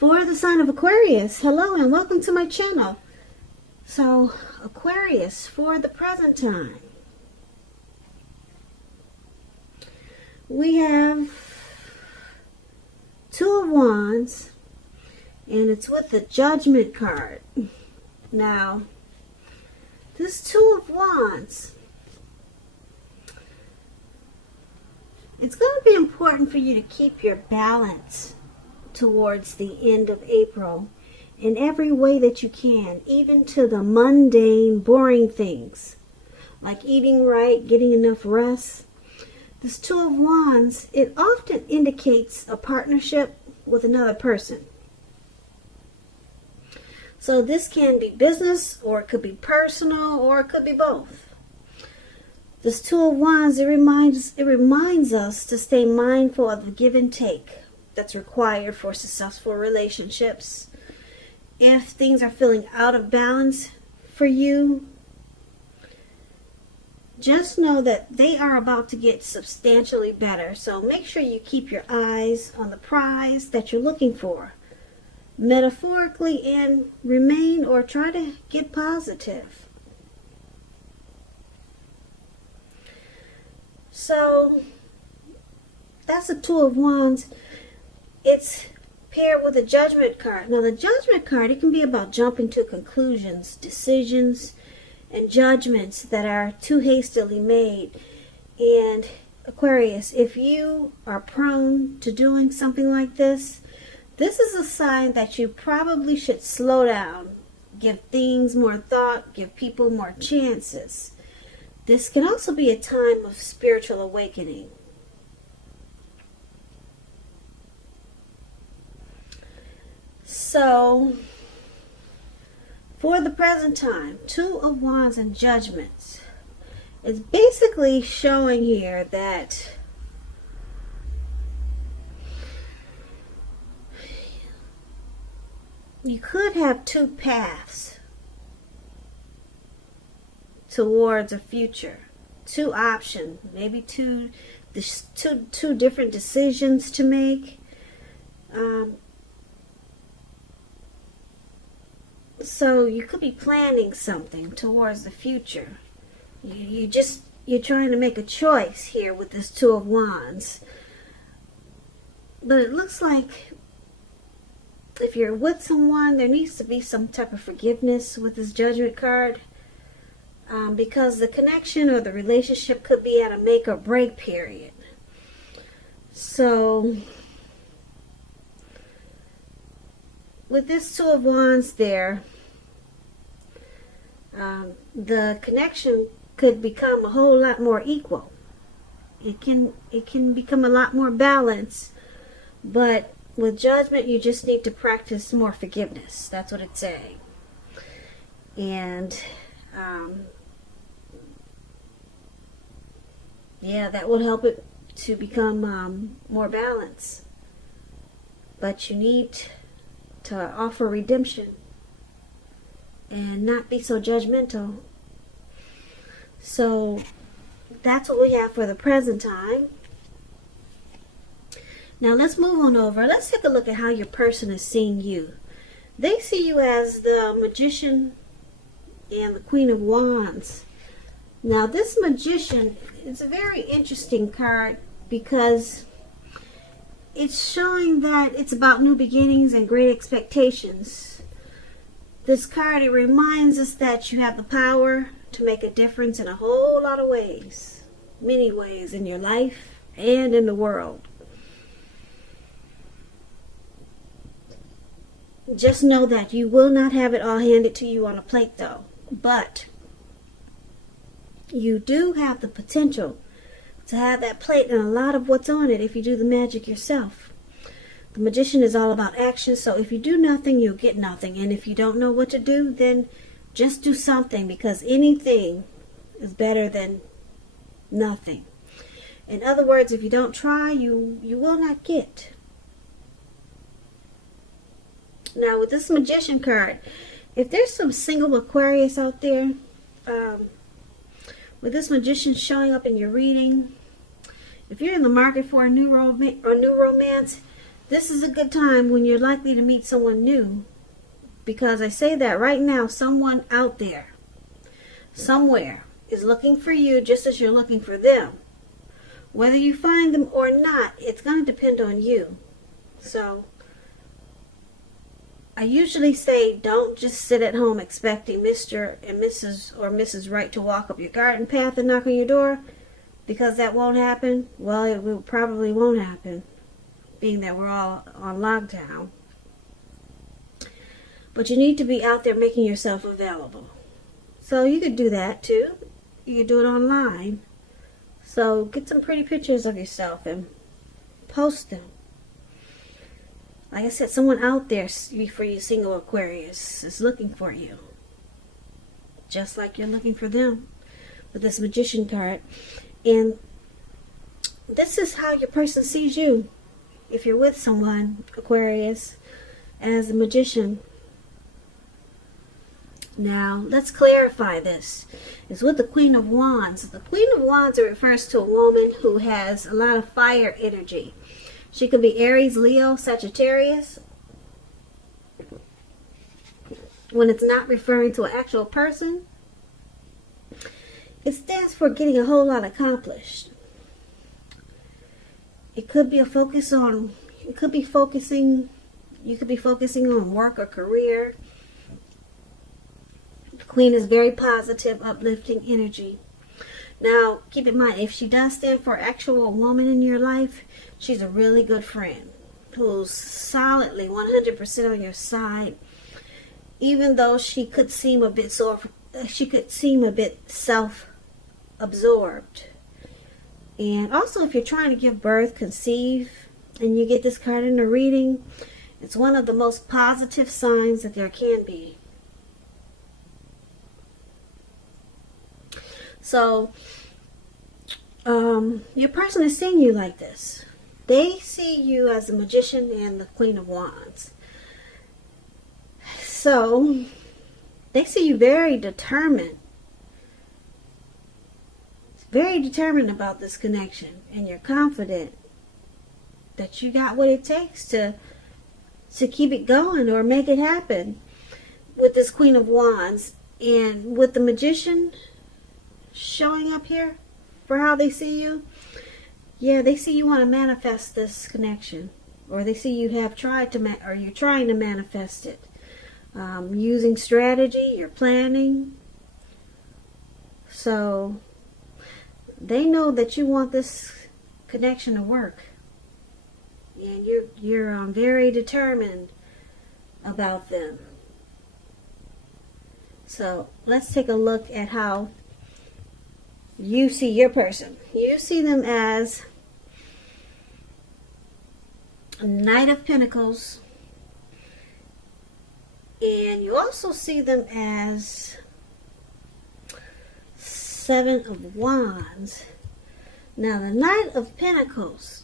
For the sign of Aquarius, hello and welcome to my channel. So, Aquarius, for the present time, we have Two of Wands, and it's with the Judgment card. Now, this Two of Wands, it's going to be important for you to keep your balance towards the end of April in every way that you can, even to the mundane, boring things like eating right, getting enough rest. This Two of Wands, it often indicates a partnership with another person. So this can be business, or it could be personal, or it could be both. This Two of Wands, it reminds us to stay mindful of the give and take that's required for successful relationships. If things are feeling out of balance for you, just know that they are about to get substantially better. So make sure you keep your eyes on the prize that you're looking for, metaphorically, and remain or try to get positive. So that's the Two of Wands. It's paired with the Judgment card. Now the Judgment card, it can be about jumping to conclusions, decisions, and judgments that are too hastily made. And Aquarius, if you are prone to doing something like this, this is a sign that you probably should slow down, give things more thought, give people more chances. This can also be a time of spiritual awakening. So, for the present time, Two of Wands and Judgments, it's basically showing here that you could have two paths towards a future, two options, maybe two different decisions to make. So you could be planning something towards the future. You're trying to make a choice here with this Two of Wands. But it looks like if you're with someone, there needs to be some type of forgiveness with this Judgment card. Because the connection or the relationship could be at a make or break period. So with this Two of Wands there, the connection could become a whole lot more equal. It can become a lot more balanced. But with Judgment, you just need to practice more forgiveness. That's what it's saying. And yeah, that will help it to become more balanced. But you need to offer redemption and not be so judgmental. So that's what we have for the present time. Now let's move on over. Let's take a look at how your person is seeing you. They see you as the Magician and the Queen of Wands. Now this Magician is a very interesting card because it's showing that it's about new beginnings and great expectations. This card, it reminds us that you have the power to make a difference in a whole lot of ways. Many ways in your life and in the world. Just know that you will not have it all handed to you on a plate though. But you do have the potential to have that plate and a lot of what's on it if you do the magic yourself. The Magician is all about action, so if you do nothing, you'll get nothing. And if you don't know what to do, then just do something, because anything is better than nothing. In other words, if you don't try, you will not get. Now with this Magician card, if there's some single Aquarius out there, with this Magician showing up in your reading, if you're in the market for a new romance, This is a good time when you're likely to meet someone new. Because I say that right now, someone out there, somewhere, is looking for you just as you're looking for them. Whether you find them or not, it's going to depend on you. So, I usually say don't just sit at home expecting Mr. and Mrs. or Mrs. Right to walk up your garden path and knock on your door, because that won't happen. Well, it probably won't happen, being that we're all on lockdown. But you need to be out there making yourself available. So you could do that too. You could do it online. So get some pretty pictures of yourself and post them. Like I said, someone out there for you single Aquarius is looking for you. Just like you're looking for them with this Magician card. And this is how your person sees you. If you're with someone, Aquarius, as a Magician. Now, let's clarify this. It's with the Queen of Wands. The Queen of Wands refers to a woman who has a lot of fire energy. She could be Aries, Leo, Sagittarius. When it's not referring to an actual person, it stands for getting a whole lot accomplished. It could be a focus on, you could be focusing on work or career. Queen is very positive, uplifting energy. Now, keep in mind, if she does stand for actual woman in your life, she's a really good friend who's solidly 100% on your side, even though she could seem a bit self-absorbed. And also, if you're trying to give birth, conceive, and you get this card in the reading, it's one of the most positive signs that there can be. So, your person is seeing you like this. They see you as a Magician and the Queen of Wands. So, they see you very determined. Very determined about this connection. And you're confident that you got what it takes to keep it going or make it happen with this Queen of Wands. And with the Magician showing up here for how they see you, yeah, they see you want to manifest this connection, or they see you have tried to or you're trying to manifest it, using strategy, you're planning. So they know that you want this connection to work, and you're very determined about them. So let's take a look at how you see your person. You see them as Knight of Pentacles, and you also see them as Seven of Wands. Now, the Knight of Pentacles,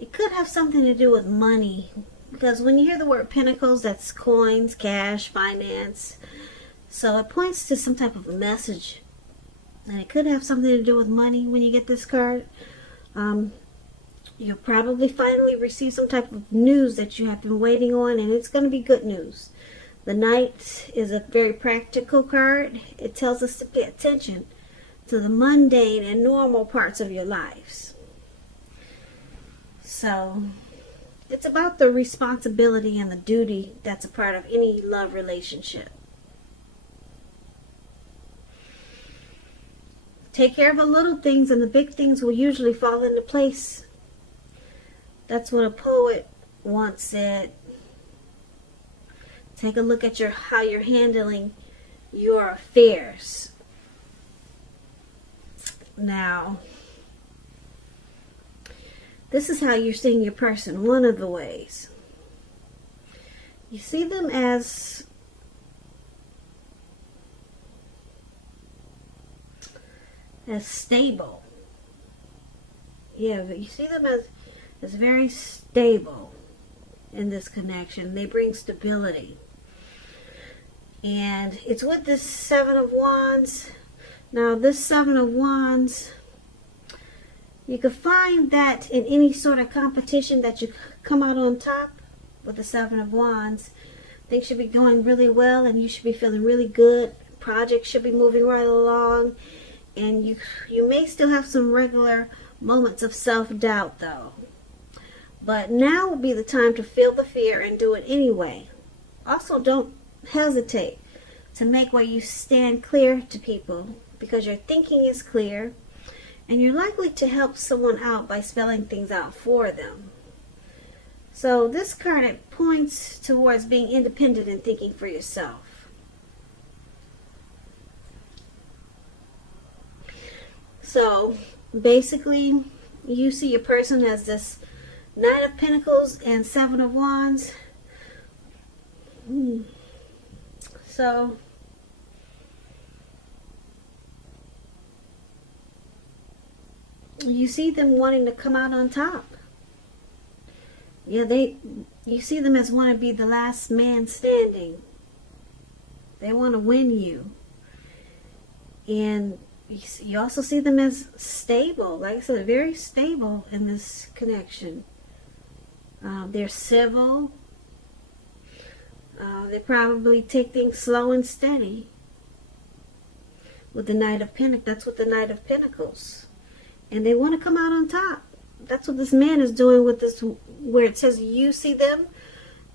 it could have something to do with money, because when you hear the word Pentacles, that's coins, cash, finance. So it points to some type of a message. And it could have something to do with money when you get this card. You'll probably finally receive some type of news that you have been waiting on, and it's going to be good news. The Knight is a very practical card. It tells us to pay attention to the mundane and normal parts of your lives. So it's about the responsibility and the duty that's a part of any love relationship. Take care of the little things, and the big things will usually fall into place. That's what a poet once said. Take a look at how you're handling your affairs. Now, this is how you're seeing your person. One of the ways. You see them as stable. Yeah, but you see them as very stable in this connection. They bring stability. And it's with this Seven of Wands. Now, this Seven of Wands, You could find that in any sort of competition that you come out on top with the Seven of Wands. Things should be going really well and you should be feeling really good. Projects should be moving right along. And you may still have some regular moments of self-doubt though. But now would be the time to feel the fear and do it anyway. Also, don't hesitate to make where you stand clear to people because your thinking is clear and you're likely to help someone out by spelling things out for them. So this card, it points towards being independent and thinking for yourself. So basically, you see your person as this Knight of Pentacles and Seven of Wands. So you see them wanting to come out on top. Yeah, you see them as want to be the last man standing. They want to win you. And you also see them as stable. Like I said, very stable in this connection. They're civil. They probably take things slow and steady. With the Knight of Pentacles, that's what the Knight of Pentacles. And they want to come out on top. That's what this man is doing with this, where it says you see them.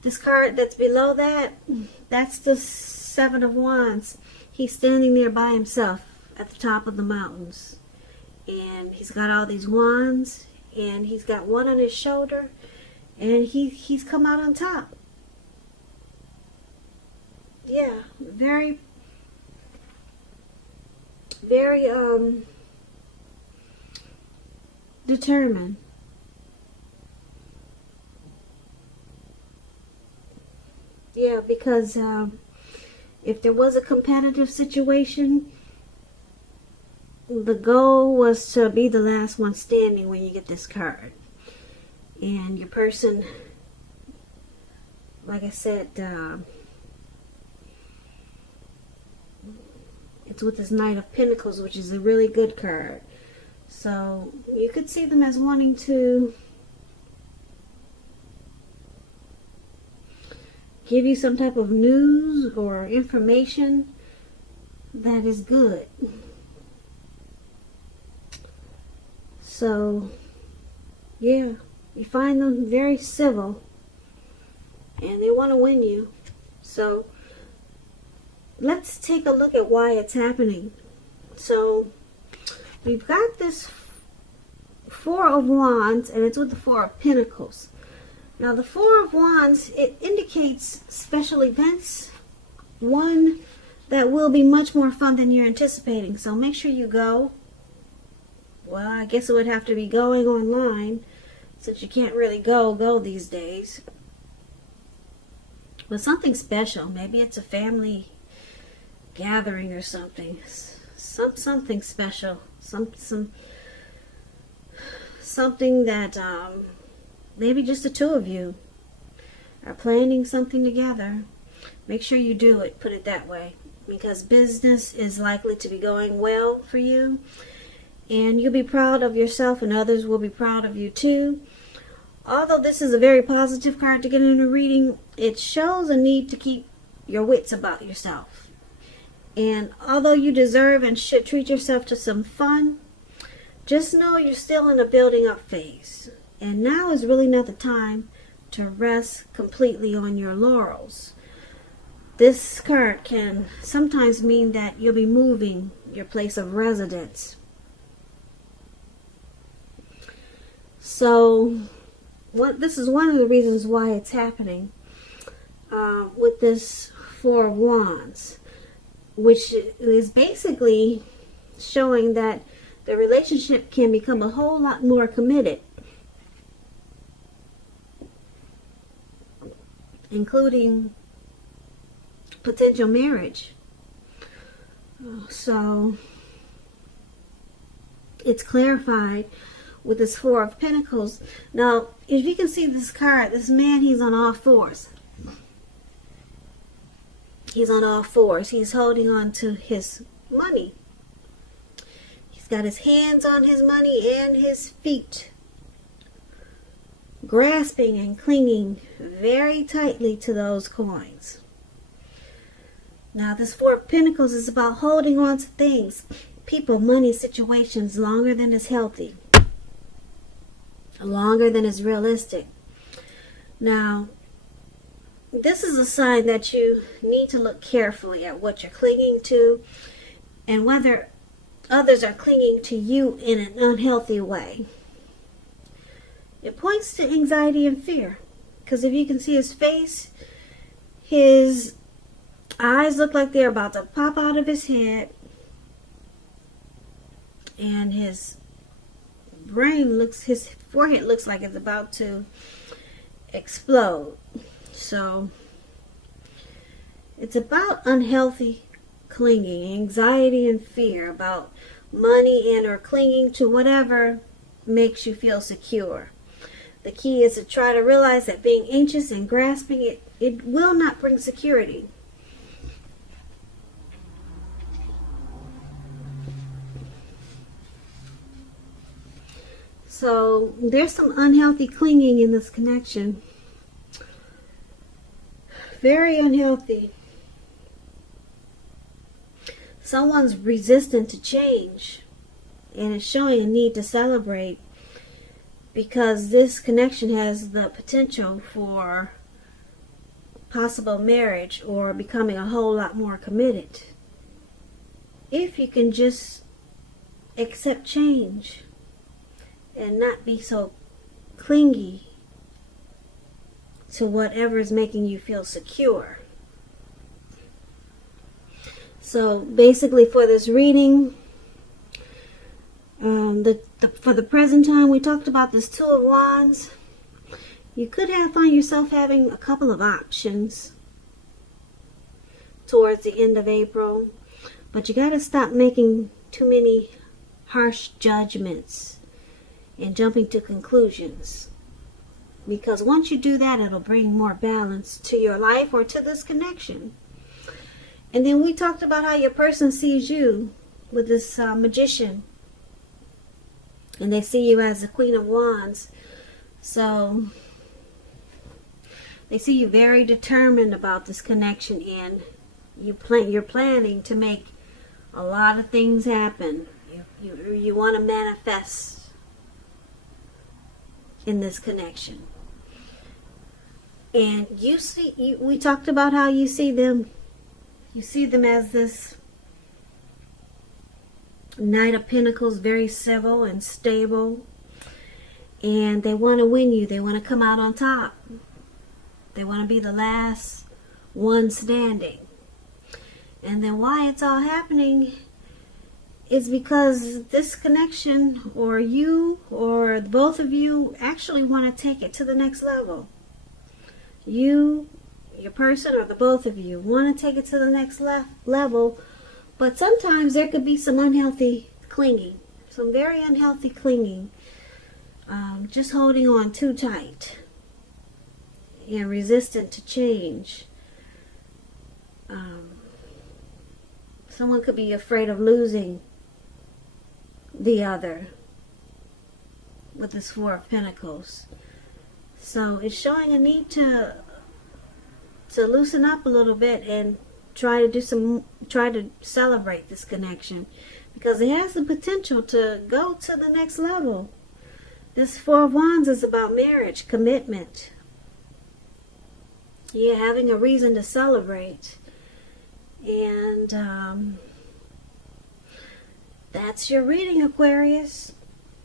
This card that's below that, that's the Seven of Wands. He's standing there by himself at the top of the mountains. And he's got all these wands. And he's got one on his shoulder. And he's come out on top. Yeah, very determined. Yeah, because if there was a competitive situation, the goal was to be the last one standing when you get this card. And your person, like I said, it's with this Knight of Pentacles, which is a really good card. So you could see them as wanting to give you some type of news or information that is good. So yeah, you find them very civil and they want to win you. So let's take a look at why it's happening. So we've got this Four of Wands, and it's with the Four of Pentacles. Now the Four of Wands, it indicates special events, one that will be much more fun than you're anticipating. So make sure you go. Well, I guess it would have to be going online, since you can't really go these days. But something special. Maybe it's a family gathering or something. Something special. Something that maybe just the two of you are planning something together. Make sure you do it, put it that way, because business is likely to be going well for you, and you'll be proud of yourself and others will be proud of you too. Although this is a very positive card to get in a reading, it shows a need to keep your wits about yourself. And although you deserve and should treat yourself to some fun, just know you're still in a building up phase. And now is really not the time to rest completely on your laurels. This card can sometimes mean that you'll be moving your place of residence. So this is one of the reasons why it's happening with this Four of Wands, which is basically showing that the relationship can become a whole lot more committed, including potential marriage. So it's clarified with this Four of Pentacles. Now, if you can see this card, this man, he's on all fours. He's on all fours. He's holding on to his money. He's got his hands on his money and his feet, grasping and clinging very tightly to those coins. Now, this Four of Pentacles is about holding on to things, people, money, situations longer than is healthy, longer than is realistic. Now, this is a sign that you need to look carefully at what you're clinging to and whether others are clinging to you in an unhealthy way. It points to anxiety and fear, because if you can see his face, his eyes look like they're about to pop out of his head, and his forehead looks like it's about to explode. So it's about unhealthy clinging, anxiety and fear about money and or clinging to whatever makes you feel secure. The key is to try to realize that being anxious and grasping it will not bring security. So there's some unhealthy clinging in this connection. Very unhealthy. Someone's resistant to change, and it's showing a need to celebrate, because this connection has the potential for possible marriage or becoming a whole lot more committed. If you can just accept change and not be so clingy to whatever is making you feel secure. So basically for this reading, for the present time, we talked about this Two of Wands. You could find yourself having a couple of options towards the end of April, but you got to stop making too many harsh judgments and jumping to conclusions, because once you do that, it'll bring more balance to your life or to this connection. And then we talked about how your person sees you with this magician, and they see you as the Queen of Wands. So they see you very determined about this connection, and you're planning to make a lot of things happen. You want to manifest in this connection. And we talked about how you see them as this Knight of Pentacles, very civil and stable, and they want to win you. They want to come out on top. They want to be the last one standing. And then why it's all happening is because this connection, or you, or both of you, actually want to take it to the next level. You, your person, or the both of you want to take it to the next level, but sometimes there could be some unhealthy clinging, some very unhealthy clinging, just holding on too tight and resistant to change. Someone could be afraid of losing the other with this Four of Pentacles. So it's showing a need to loosen up a little bit and try to celebrate this connection, because it has the potential to go to the next level. This Four of Wands is about marriage, commitment. Yeah, having a reason to celebrate. And that's your reading, Aquarius.